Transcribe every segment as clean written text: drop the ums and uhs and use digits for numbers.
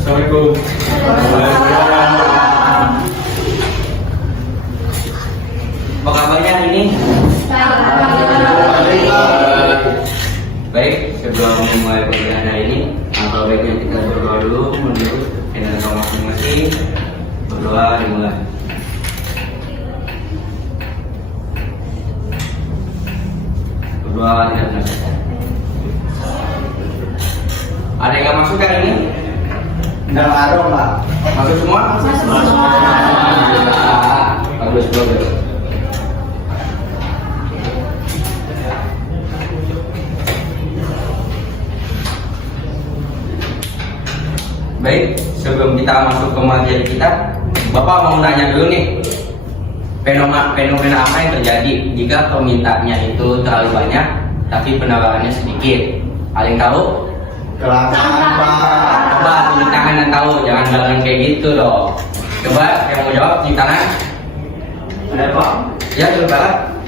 Assalamualaikum. Apa kabarnya hari ini? Baik, sebelum memulai pembelajaran hari ini, alangkah baiknya kita berdoa dulu menurut channel masing-masing. Berdoa dimulai. Berdoa tidak selesai. Ada yang nggak masuk hari ini? Nggak ada, Pak. Masuk semua? Bagus, bagus. Baik, sebelum kita masuk ke materi kita, Bapak mau nanya dulu nih, fenomena apa yang terjadi jika permintaannya itu terlalu banyak, tapi penawarannya sedikit? Ada yang tahu? Kelangkaan, Pak. Coba tunjuk tangan yang tahu, jangan bilang kayak gitu dong. Coba yang mau jawab tunjuk tangan. Ada, Pak. Ya, coba.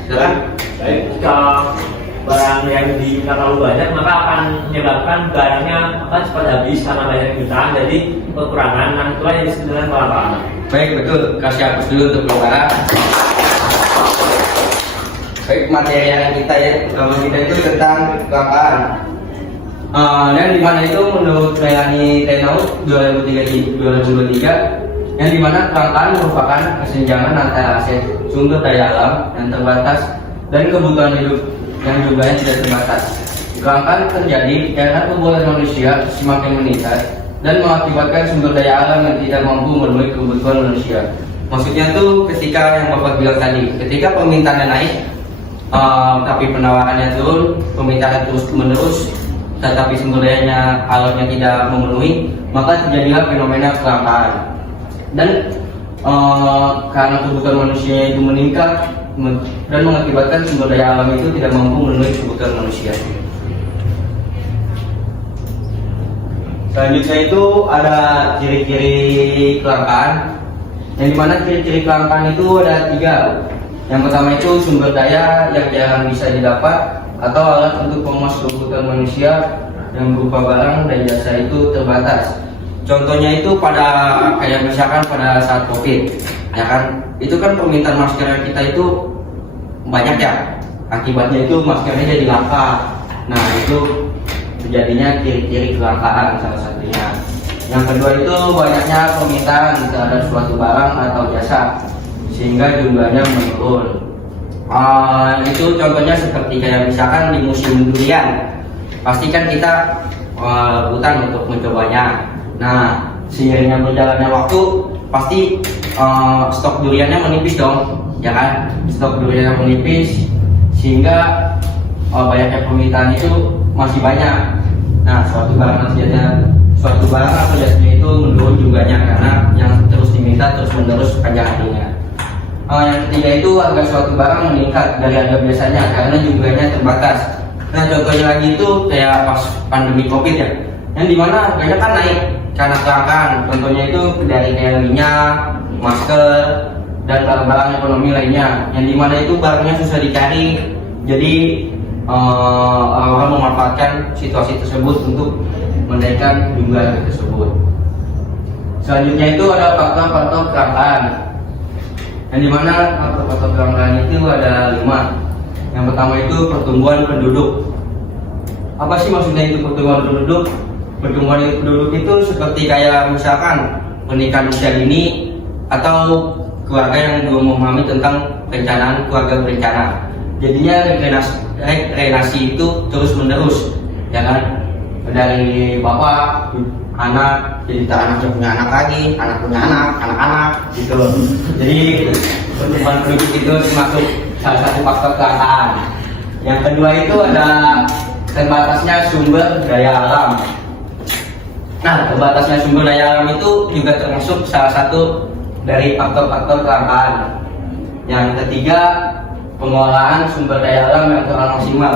Silakan. Baik, kalau barang yang diminta terlalu banyak maka akan menyebabkan barangnya akan cepat habis karena banyak permintaan, jadi kekurangan, dan itulah yang disebut dengan kelangkaan. Baik, betul. Kasih hapus dulu untuk pelanggaran. Baik, materi yang kita ya, kalau kita itu tentang kelangkaan. Dan dimana itu menurut Melanie Tenaut 2023, yang dimana kelangkaan merupakan kesenjangan antara aset sumber daya alam yang terbatas dan kebutuhan hidup yang jumlahnya tidak terbatas. Kelangkaan terjadi karena kebutuhan manusia semakin meningkat dan mengakibatkan sumber daya alam yang tidak mampu memenuhi kebutuhan manusia. Maksudnya tuh ketika yang Bapak bilang tadi, ketika permintaannya naik, tapi penawarannya turun, permintaan terus menerus, tetapi sumber dayanya alamnya tidak memenuhi, maka terjadilah fenomena kelangkaan. Dan karena kebutuhan manusia itu meningkat dan mengakibatkan sumber daya alam itu tidak mampu memenuhi kebutuhan manusia. Selanjutnya itu ada ciri-ciri kelangkaan, yang dimana ciri-ciri kelangkaan itu ada 3. Yang pertama itu sumber daya yang jarang bisa didapat atau alat untuk memenuhi kebutuhan manusia yang berupa barang dan jasa itu terbatas. Contohnya itu pada kayak misalkan pada saat COVID, ya kan? Itu kan permintaan masker kita itu banyak ya. Akibatnya itu maskernya jadi langka. Nah, itu terjadinya ciri-ciri kelangkaan salah satunya. Yang kedua itu banyaknya permintaan terhadap suatu barang atau jasa sehingga jumlahnya menurun. Itu contohnya seperti kayak misalkan di musim durian, pasti kan kita rebutan untuk mencobanya. Nah, seiringnya berjalannya waktu, pasti stok duriannya menipis dong, ya kan? Stok duriannya menipis sehingga banyaknya permintaan itu masih banyak. Nah, suatu barang atau jasanya itu menurun jumlahnya karena yang terus diminta terus menerus sepanjang harinya. Yang ketiga itu harga suatu barang meningkat dari harga biasanya karena jumlahnya terbatas. Nah, contohnya lagi itu kayak pas pandemi COVID ya, yang dimana harganya kan naik karena kelangkaan. Contohnya itu dari kayak minyak, masker, dan barang-barang ekonomi lainnya, yang dimana itu barangnya susah dicari. Jadi orang memanfaatkan situasi tersebut untuk menaikkan jumlah tersebut. Selanjutnya itu ada faktor-faktor kelangkaan, yang dimana faktor-faktor kelangkaan itu ada 5. Yang pertama itu pertumbuhan penduduk. Apa sih maksudnya itu pertumbuhan penduduk? Pertumbuhan penduduk itu seperti kayak misalkan pernikahan usia dini atau keluarga yang belum memahami tentang perencanaan keluarga berencana. Jadinya rekreasi itu terus menerus, ya kan? Dari bapak, anak, jadi anaknya punya anak lagi, anak punya anak, anak-anak, gitu. Jadi pertumbuhan penduduk itu termasuk salah satu faktor kelangkaan. Yang kedua itu ada terbatasnya sumber daya alam. Nah, terbatasnya sumber daya alam itu juga termasuk salah satu dari faktor-faktor kelangkaan. Yang ketiga, pengolahan sumber daya alam yang kurang maksimal.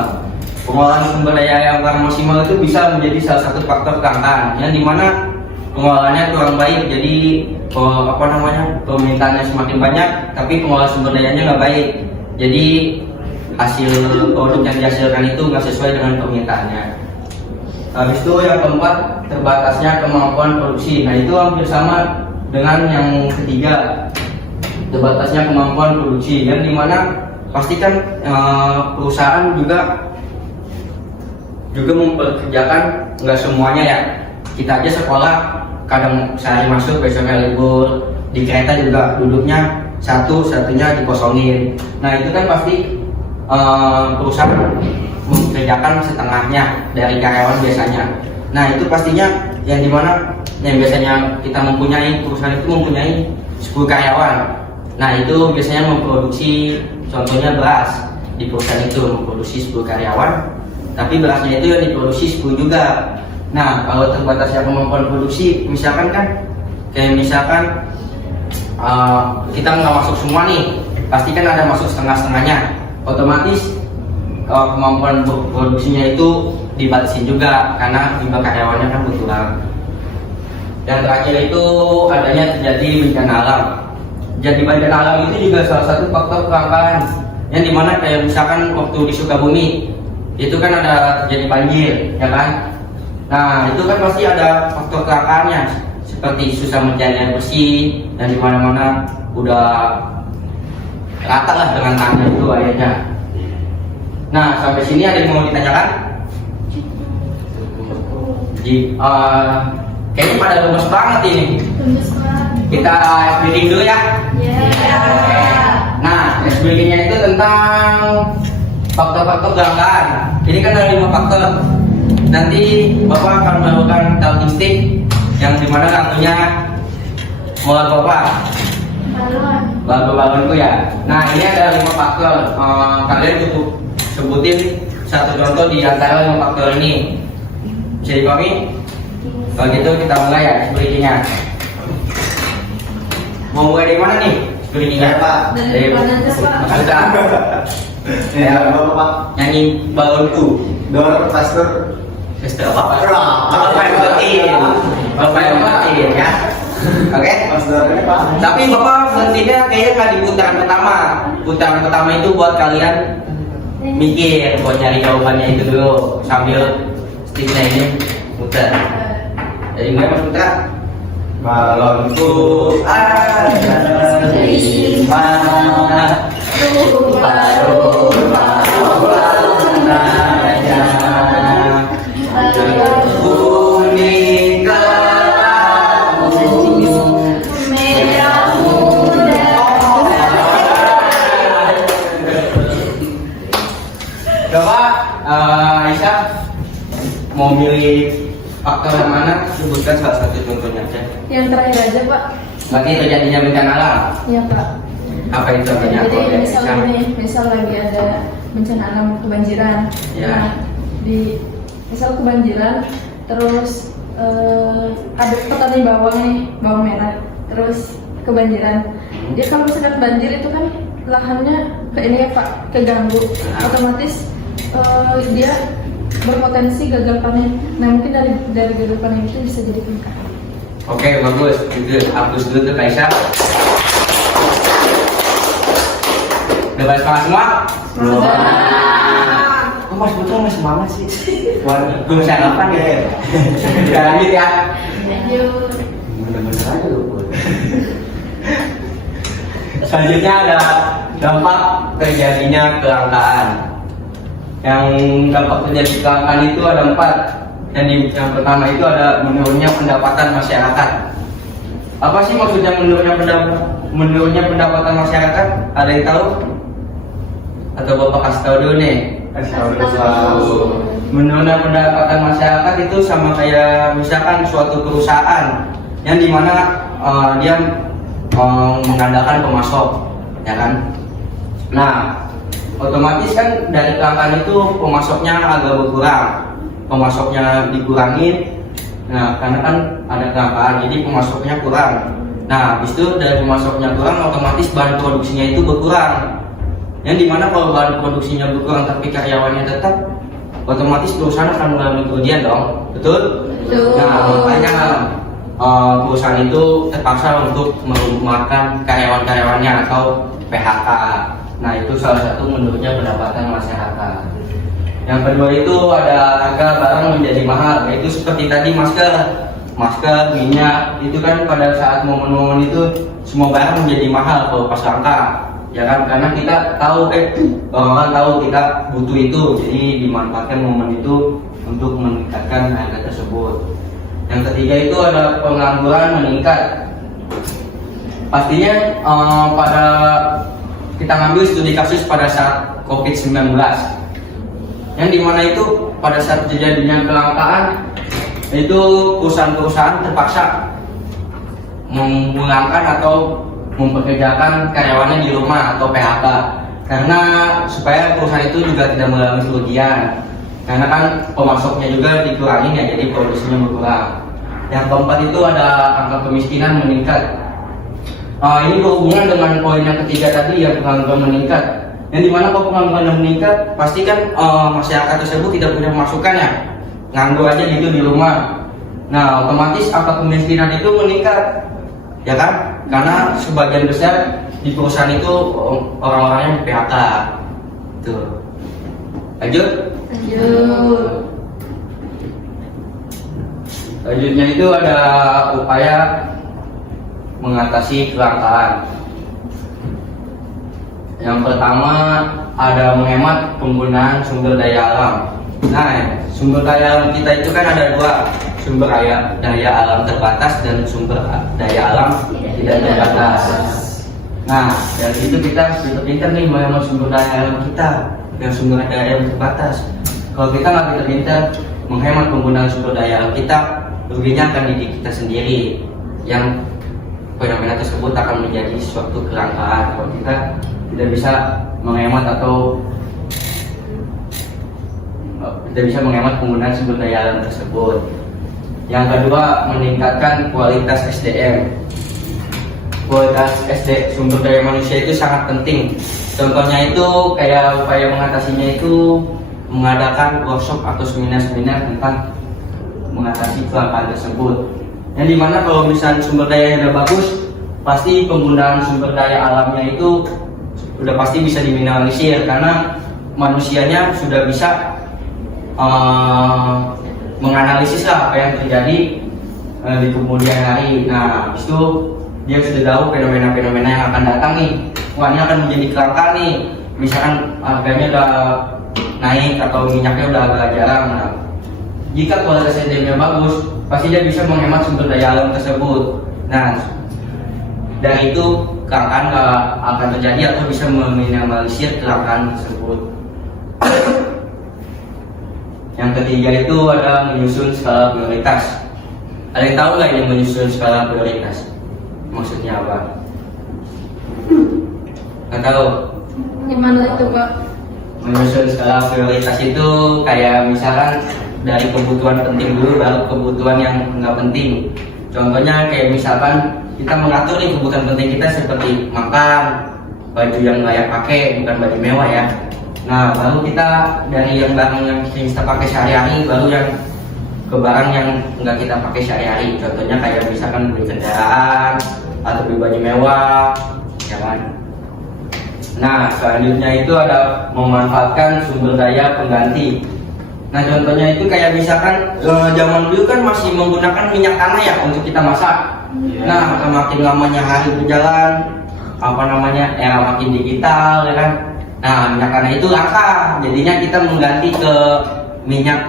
Pengolahan sumber daya yang kurang maksimal itu bisa menjadi salah satu faktor kelangkaan, yang dimana pengolahannya kurang baik. Jadi permintaannya semakin banyak, tapi pengolahan sumber dayanya nggak baik. Jadi hasil produk yang dihasilkan itu nggak sesuai dengan permintaannya. Habis itu yang keempat, terbatasnya kemampuan produksi. Nah, itu hampir sama dengan yang ketiga, terbatasnya kemampuan produksi, yang dimana pastikan perusahaan juga mempekerjakan nggak semuanya ya. Kita aja sekolah kadang sehari masuk, besoknya libur. Di kereta juga duduknya satunya dikosongin. Nah, itu kan pasti perusahaan mempekerjakan setengahnya dari karyawan biasanya. Nah, itu pastinya yang dimana yang biasanya kita mempunyai, perusahaan itu mempunyai 10 karyawan. Nah, itu biasanya memproduksi, contohnya beras. Di perusahaan itu memproduksi 10 karyawan, tapi berasnya itu yang diproduksi 10 juga. Nah, kalau terbatasnya kemampuan produksi, misalkan kita nggak masuk semua nih, pasti kan ada masuk setengah-setengahnya. Otomatis kemampuan produksinya itu dibatasin juga karena jumlah karyawannya kan berkurang. Yang terakhir itu adanya terjadi bencana alam. Jadi bencana alam itu juga salah satu faktor kelangkaan, yang dimana kayak misalkan waktu di Sukabumi itu kan ada terjadi banjir, ya kan? Nah, itu kan pasti ada faktor kelangkaannya, seperti susah mencari air bersih, dan dimana-mana udah rata lah dengan tanah itu airnya. Nah, sampai sini ada yang mau ditanyakan? Kayaknya pada lemes banget ini. Kita explaining dulu ya. Nah, explainingnya itu tentang faktor-faktor kelangkaan. Ini kan ada 5 faktor. Nanti Bapak akan melakukan counting stick, yang dimana kartunya mau Bapak balonku ya. Nah, ini ada 5 faktor. Kalian cukup sebutin satu contoh di antara 5 faktor ini. Bisa dipahami? Kalau gitu kita mulai ya explaining-nya. Mau mulai dari mana nih explainingnya? Pak. Dari Sudah. Ya, Bapak. Nyanyi balonku. Dor pastor. Sister Bapak yang berhentiin. Bapak yang berhentiin ya. Oke? Mas Dor ini, Pak. Tapi Bapak berhentinya kayaknya nggak di putaran pertama. Putaran pertama itu buat kalian mikir, buat nyari jawabannya itu dulu sambil sticknya ini muter. Jadi gue Mas Putra. Balonku ada di mana? Baru warnanya kuning kelabu, merah muda. Coba Aisyah mau milih faktor yang mana? Sebutkan salah satu contohnya aja. Yang terakhir aja, Pak. Berarti terjadinya bencana alam. Iya, Pak. Apa itu contohnya? Jadi misal lagi ada bencana alam kebanjiran. Ya. Nah, misal kebanjiran, terus ada petani bawang merah, terus kebanjiran. Dia kalau misalkan banjir itu kan lahannya ini ya Pak, keganggu. Otomatis dia berpotensi gagal panen. Nah, mungkin dari gagal panen itu bisa jadi kelangkaan. Oke, bagus. Itu hapus dulu tuh Kaisa. Udah balik semangat semua? Belum. Kok Mas Putra nggak semangat sih? Waduh, gue masih harapan ya. Udah lanjut ya. Lanjut. Bener-bener aja loh. Selanjutnya ada dampak terjadinya kelangkaan. Yang dampak terjadi kelangkaan itu ada 4. Yang pertama itu ada menurunnya pendapatan masyarakat. Apa sih maksudnya menurunnya pendapatan masyarakat? Ada yang tahu? Atau Bapak kasih tahu dulu nih? Menurunnya pendapatan masyarakat itu sama kayak misalkan suatu perusahaan yang dimana dia mengandalkan pemasok, ya kan? Nah, otomatis kan dari kelangkaan itu pemasoknya agak berkurang, pemasoknya dikurangin. Nah, karena kan ada kelangkaan, jadi pemasoknya kurang. Nah, habis itu dari pemasoknya kurang, otomatis bahan produksinya itu berkurang. Yang dimana kalau bahan produksinya berkurang tapi karyawannya tetap, otomatis perusahaan akan mengalami kerugian dong, betul? Betul. Nah, makanya perusahaan itu terpaksa untuk merumahkan karyawan-karyawannya atau PHK. Nah, itu salah satu menurunnya pendapatan masyarakat. Yang kedua itu ada harga barang menjadi mahal, yaitu seperti tadi masker, minyak, itu kan pada saat momen-momen itu semua barang menjadi mahal kalau pas langka, ya kan? Karena kita tahu orang-orang tahu kita butuh itu, jadi dimanfaatkan momen itu untuk meningkatkan harga tersebut. Yang ketiga itu ada pengangguran meningkat. Pastinya pada kita ngambil studi kasus pada saat COVID-19, yang dimana itu pada saat terjadinya kelangkaan itu perusahaan-perusahaan terpaksa memulangkan atau mempekerjakan karyawannya di rumah atau PHK, karena supaya perusahaan itu juga tidak mengalami kerugian, karena kan pemasoknya juga dikurangin ya, jadi produksinya berkurang. Yang keempat itu ada angka kemiskinan meningkat. Ini berhubungan dengan poin yang ketiga tadi, yang pengangguran meningkat. Yang dimana kalau pengangguran meningkat, pasti kan masyarakat tersebut tidak punya pemasukan ya, nganggur aja gitu di rumah. Nah, otomatis angka kemiskinan itu meningkat, ya kan? Karena sebagian besar di perusahaan itu orang-orangnya PHK. Tuh. Lanjut. Selanjutnya itu ada upaya mengatasi kelangkaan. Yang pertama ada menghemat penggunaan sumber daya alam. Nah, sumber daya alam kita itu kan ada 2, sumber daya alam terbatas dan sumber daya alam tidak terbatas. Nah, dari situ kita harus pintar-pintar nih menghemat sumber daya alam kita dan sumber daya alam terbatas. Kalau kita nggak pintar-pintar menghemat penggunaan sumber daya alam kita, ruginya akan diri kita sendiri, yang fenomena tersebut akan menjadi suatu kelangkaan kalau kita tidak bisa menghemat atau tidak bisa menghemat penggunaan sumber daya alam tersebut. Yang kedua, meningkatkan kualitas SDM. Kualitas sumber daya manusia itu sangat penting. Contohnya itu kayak upaya mengatasinya itu mengadakan workshop atau seminar-seminar tentang mengatasi kelangkaan tersebut. Yang dimana kalau misalnya sumber daya yang udah bagus, pasti penggunaan sumber daya alamnya itu udah pasti bisa diminimalisir, karena manusianya sudah bisa menganalisis lah apa yang terjadi di kemudian hari. Nah, habis itu dia sudah tahu fenomena-fenomena yang akan datang nih. Wah, ini akan menjadi kelangkaan nih. Misalkan harganya udah naik atau minyaknya udah agak jarang. Nah, jika kualitas SDM-nya bagus, pasti dia bisa menghemat sumber daya alam tersebut. Nah, dari itu kelangkaan gak akan terjadi atau bisa meminimalisir kelangkaan tersebut. Yang ketiga itu ada menyusun skala prioritas. Ada yang tahu nggak ini menyusun skala prioritas? Maksudnya apa? Nggak tahu? Gimana itu, Pak? Menyusun skala prioritas itu kayak misalkan dari kebutuhan penting dulu baru kebutuhan yang nggak penting. Contohnya kayak misalkan kita mengatur nih kebutuhan penting kita seperti makan, baju yang layak pakai, bukan baju mewah ya. Nah, baru kita dari yang barang yang kita pakai sehari-hari, baru yang ke barang yang nggak kita pakai sehari-hari. Contohnya kayak misalkan beli kendaraan atau beli baju mewah, ya kan? Nah, selanjutnya itu ada memanfaatkan sumber daya pengganti. Nah, contohnya itu kayak misalkan zaman dulu kan masih menggunakan minyak tanah ya untuk kita masak. Nah, makin lamanya hari berjalan, era makin digital, ya kan? Nah, minyak tanah itu langka, jadinya kita mengganti ke minyak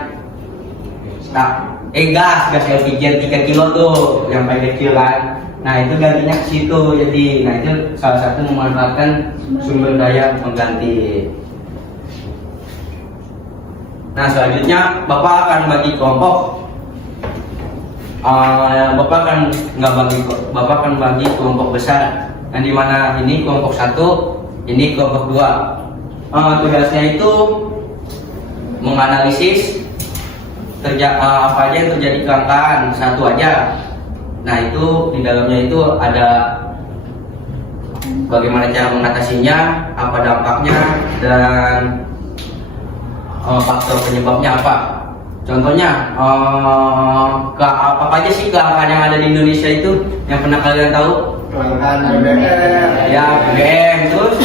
gas LPG 3 kilo tuh yang paling kecil kan. Nah itu gantinya ke situ, jadi nah itu salah satu memanfaatkan sumber daya pengganti. Nah selanjutnya Bapak akan bagi kelompok. Bapak akan bagi kelompok besar. Yang dimana ini kelompok 1, ini kelompok 2. Tugasnya itu menganalisis apa aja yang terjadi kelangkaan satu aja. Nah itu di dalamnya itu ada bagaimana cara mengatasinya, apa dampaknya, dan faktor penyebabnya apa. Contohnya apa aja sih kelangkaan yang ada di Indonesia itu yang pernah kalian tahu? Kelangkaan BBM. Ya BBM, terus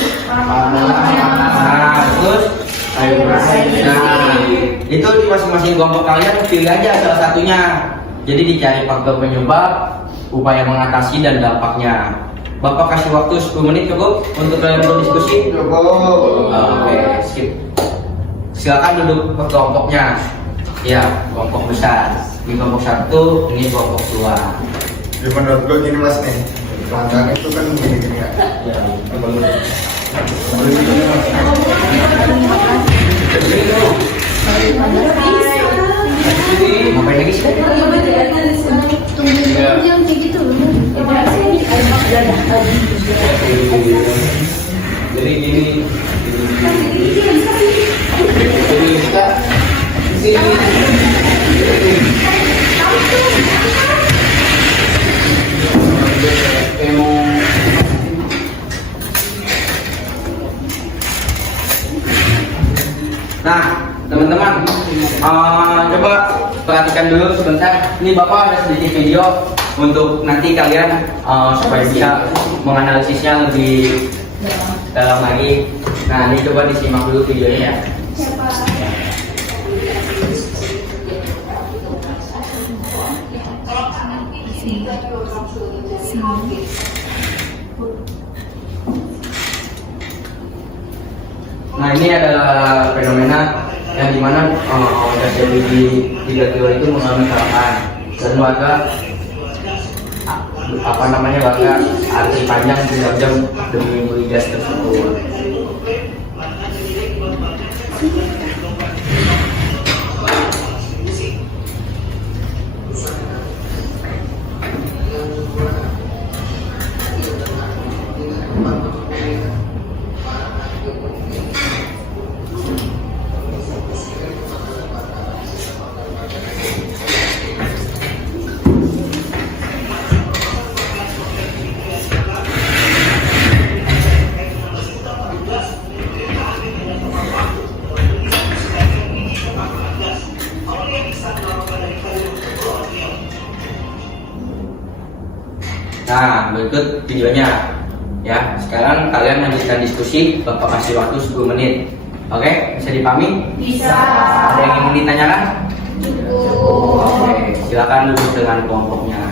terus nah itu di masing-masing kelompok kalian pilih aja salah satunya. Jadi dicari faktor penyebab, upaya mengatasi, dan dampaknya. Bapak kasih waktu 10 menit cukup untuk kalian berdiskusi. Oke, sip. Silakan duduk ke kelompoknya. Ya, kelompok besar. Ini kelompok 1, ini kelompok 2. Ya menurut gue gini mas nih, kelangkaan itu kan gini-gini ya. Ngapain lagi sih? Yang kayak gitu. Jadi gini. Nah, teman-teman, coba perhatikan dulu sebentar. Ini Bapak ada sedikit video untuk nanti kalian supaya bisa menganalisisnya lebih dalam lagi. Nah, ini coba disimak dulu videonya ya. Nah ini adalah fenomena yang dimana gas LPG 3 kilo itu mengalami kelangkaan dan warga warga antri panjang berjam-jam demi membeli gas tersebut. Nah, berikut videonya. Ya, sekarang kalian lanjutkan diskusi. Bapak kasih waktu 10 menit. Oke, bisa dipahami? Bisa. Ada yang ingin ditanyakan? Oke, silakan duduk dengan kelompoknya.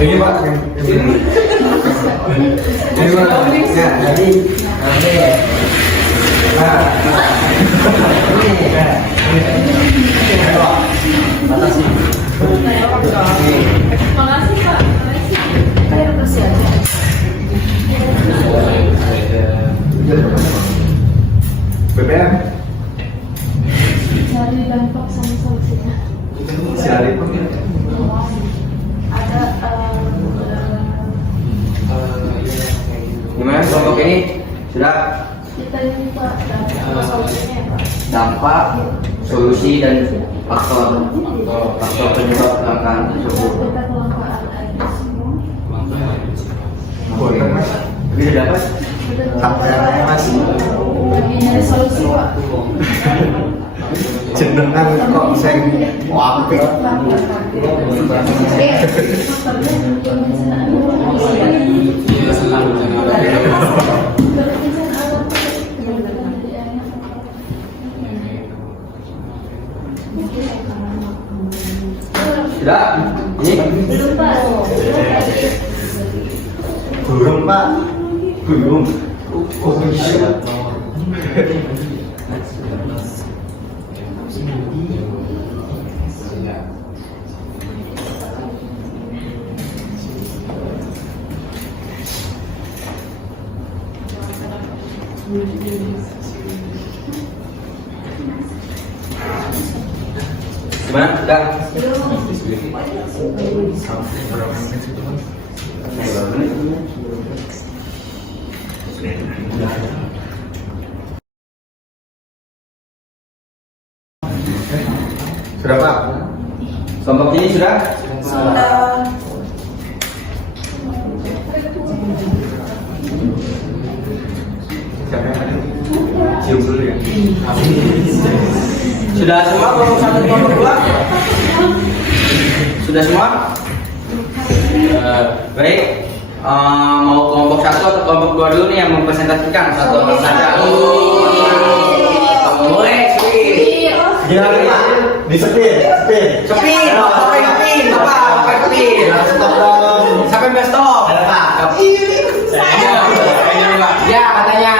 Ini Pak. Ini Pak. Ya, jadi Makasih Pak. Ayo bersih aja. BBM. Cari dampak sama solusinya. Sehari pun ya. Ada Gimana kelompok ini? Sudah? kita ini Pak dampak solusinya ya Pak. Dampak, solusi, dan faktor penyebab kelangkaan tersebut. Kita kelangkaan air semua. Boleh mas. Ini sudah dapat? Sampai mas. Lagi nyari solusi Pak. Jenengan kok sing apik. Sudah? Belum. Gimana? Udah? Sudah Pak? Kelompok ini sudah? Siapa yang ada? Cium dulu ya. Sudah semua kelompok 1 kelompok 2? Sudah semua? Baik. Mau kelompok 1 atau kelompok 2 dulu nih yang mempresentasikan satu orang saja. Boleh, speed. Gimana Pak? Di speed. Speed. Sampai speed. Sampai speed. Stop dong. Sampai best stop. Ada Pak? Ya katanya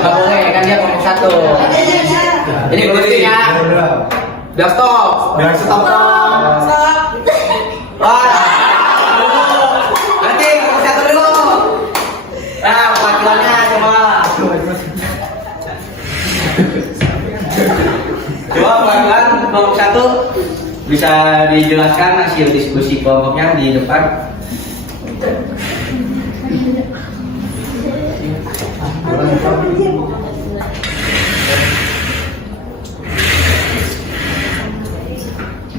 nggak boleh kan dia kelompok 1. Ini buktinya. Udah stop. Biar stop dong. Wah. Nanti kelompok 1 dulu. Nah, wakilannya coba. Coba pelan-pelan kelompok 1 bisa dijelaskan hasil diskusi kelompoknya di depan.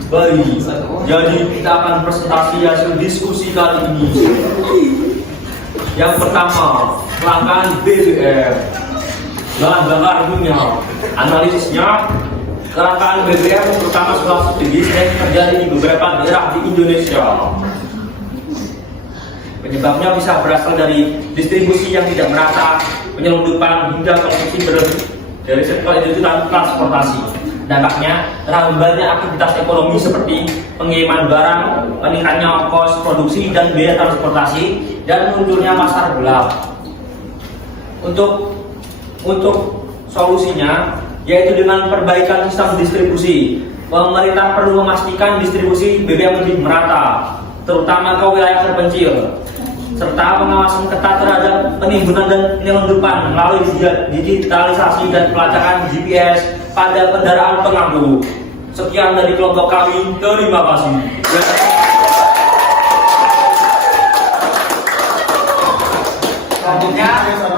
Baik, jadi kita akan presentasi hasil diskusi kali ini. Yang pertama, kelangkaan BBM bahan bakar dunia. Analisisnya, kelangkaan BBM terutama skala strategis yang terjadi di beberapa daerah di Indonesia. Penyebabnya bisa berasal dari distribusi yang tidak merata, penyelundupan hingga konsumsi berlebih dari sektor industri dan transportasi. Dampaknya terhambatnya aktivitas ekonomi seperti pengiriman barang, meningkatnya ongkos produksi dan biaya transportasi, dan munculnya pasar gelap. Untuk solusinya yaitu dengan perbaikan sistem distribusi. Pemerintah perlu memastikan distribusi BBM lebih merata, terutama ke wilayah terpencil, serta pengawasan ketat terhadap penimbunan dan penyelundupan melalui digitalisasi dan pelacakan GPS pada kendaraan pengangkut. Sekian dari kelompok kami, terima kasih. Selanjutnya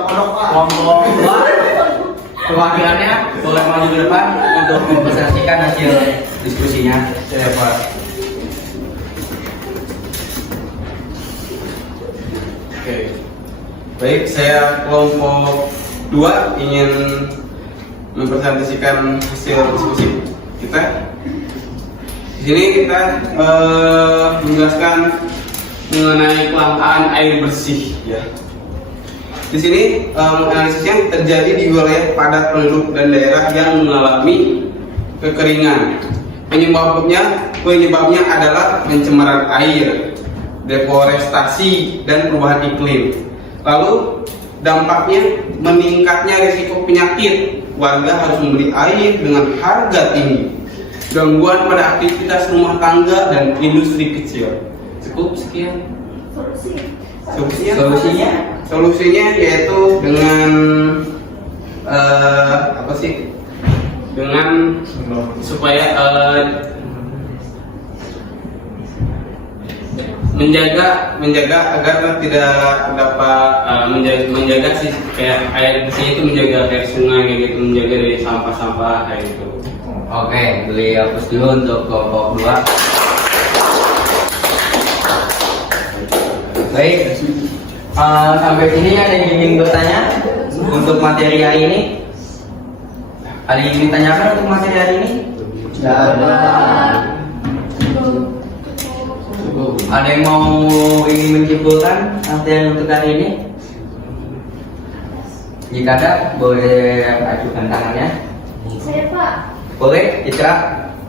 kelompok 2 perwakilannya boleh maju ke depan untuk mempresentasikan hasil diskusinya. Ya Pak. Oke. Baik, saya kelompok 2 ingin mempresentasikan hasil diskusi kita. Di sini kita menjelaskan mengenai kelangkaan air bersih ya. Di sini analisisnya terjadi di wilayah padat penduduk dan daerah yang mengalami kekeringan. Penyebabnya adalah pencemaran air, deforestasi, dan perubahan iklim. Lalu dampaknya meningkatnya risiko penyakit. Warga harus membeli air dengan harga tinggi. Gangguan pada aktivitas rumah tangga dan industri kecil. Cukup sekian. Solusinya yaitu dengan dengan supaya menjaga agar tidak dapat menjaga sih kayak air bersih itu, menjaga kayak sungai kayak gitu, menjaga dari sampah-sampah kayak gitu. Oke, beli hapus dulu untuk kelompok 2. Baik, sampai sini ada yang ingin bertanya untuk materi hari ini? Ada yang ingin ditanyakan untuk materi hari ini? Tidak ada. Ada yang mau ingin menyimpulkan materi untuk hari ini? Jika ada, boleh ajukan tangannya. Saya Pak. Boleh, Citra.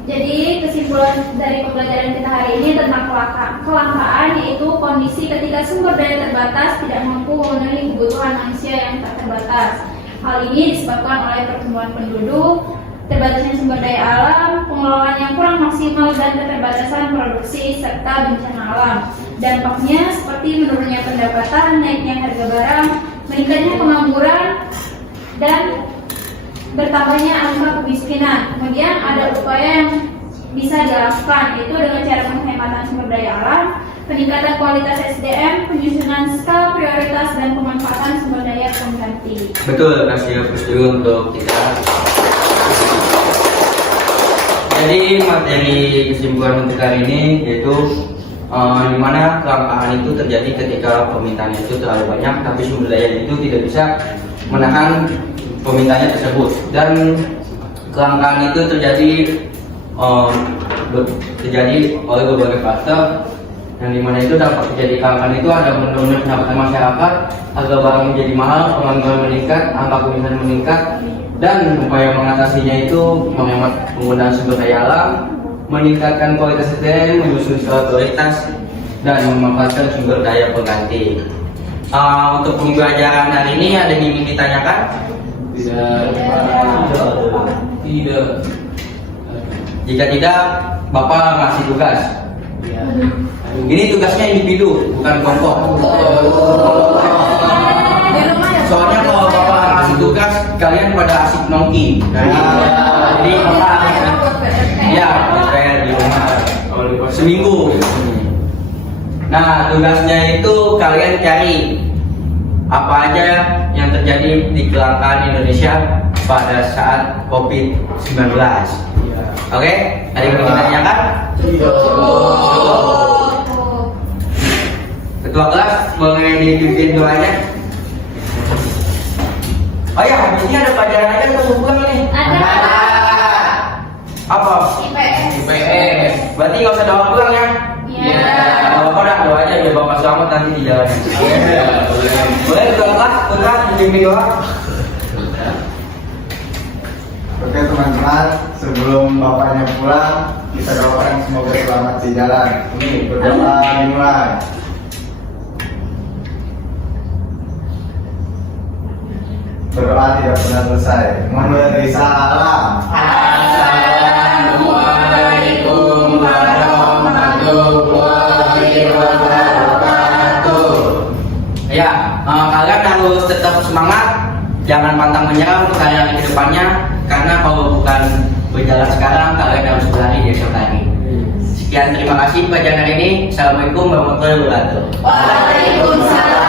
Jadi kesimpulan dari pembelajaran kita hari ini tentang kelangkaan yaitu kondisi ketika sumber daya terbatas tidak mampu memenuhi kebutuhan kebutuhan manusia yang tak terbatas. Hal ini disebabkan oleh pertumbuhan penduduk, terbatasnya sumber daya alam, pengelolaan yang kurang maksimal, dan keterbatasan produksi serta bencana alam. Dampaknya seperti menurunnya pendapatan, naiknya harga barang, meningkatnya pengangguran, dan bertambahnya angka kemiskinan. Kemudian ada upaya yang bisa dilakukan, yaitu dengan cara penghematan sumber daya alam, peningkatan kualitas SDM, penyusunan skala prioritas, dan pemanfaatan sumber daya pengganti. Betul, kasih setuju untuk kita. Jadi materi kesimpulan untuk hari ini yaitu di mana kelangkaan itu terjadi ketika permintaannya itu terlalu banyak, tapi sumber daya itu tidak bisa menahan permintaannya tersebut, dan kelangkaan itu terjadi oleh berbagai faktor, yang dimana itu dapat terjadi kelangkaan itu ada menurunnya pendapatan masyarakat, harga barang menjadi mahal, pengangguran meningkat, angka kemiskinan meningkat, dan upaya mengatasinya itu menghemat penggunaan sumber daya alam, meningkatkan kualitas SDM, menyusun skala prioritas, dan memanfaatkan sumber daya pengganti. Untuk pembelajaran hari ini ada yang ingin ditanyakan? Tidak. Jika tidak, Bapak ngasih tugas. Ini tugasnya individu, bukan kelompok. Soalnya kalau Bapak ngasih tugas, kalian pada asik nongki. Jadi Bapak ya, saya di rumah seminggu. Nah, tugasnya itu kalian cari apa aja yang terjadi di kelangkaan Indonesia pada saat COVID-19. Oke, ada yang ingin ditanyakan? Ketua kelas boleh dipimpin doanya. Oh ya, habis ini ada pelajaran aja untuk pulang nih. Ada. Apa? IPS. Berarti nggak usah doa pulang ya? Iya. Kalau Bapak dah doa aja biar Bapak selamat nanti di jalan. Boleh ketua kelas, putra dipimpin doa. Oke teman-teman, sebelum bapaknya pulang, kita doakan semoga selamat di jalan. Ini berdoa dimulai. Berdoa tidak pernah selesai. Memberi salam. Assalamualaikum warahmatullahi wabarakatuh. Ya, kalian harus tetap semangat, jangan pantang menyerah untuk hari-hari kedepannya, karena kalau bukan berjalan sekarang, kalian harus berlari di esok hari. Sekian, terima kasih pelajaran hari ini. Assalamualaikum warahmatullahi wabarakatuh. Waalaikumsalam.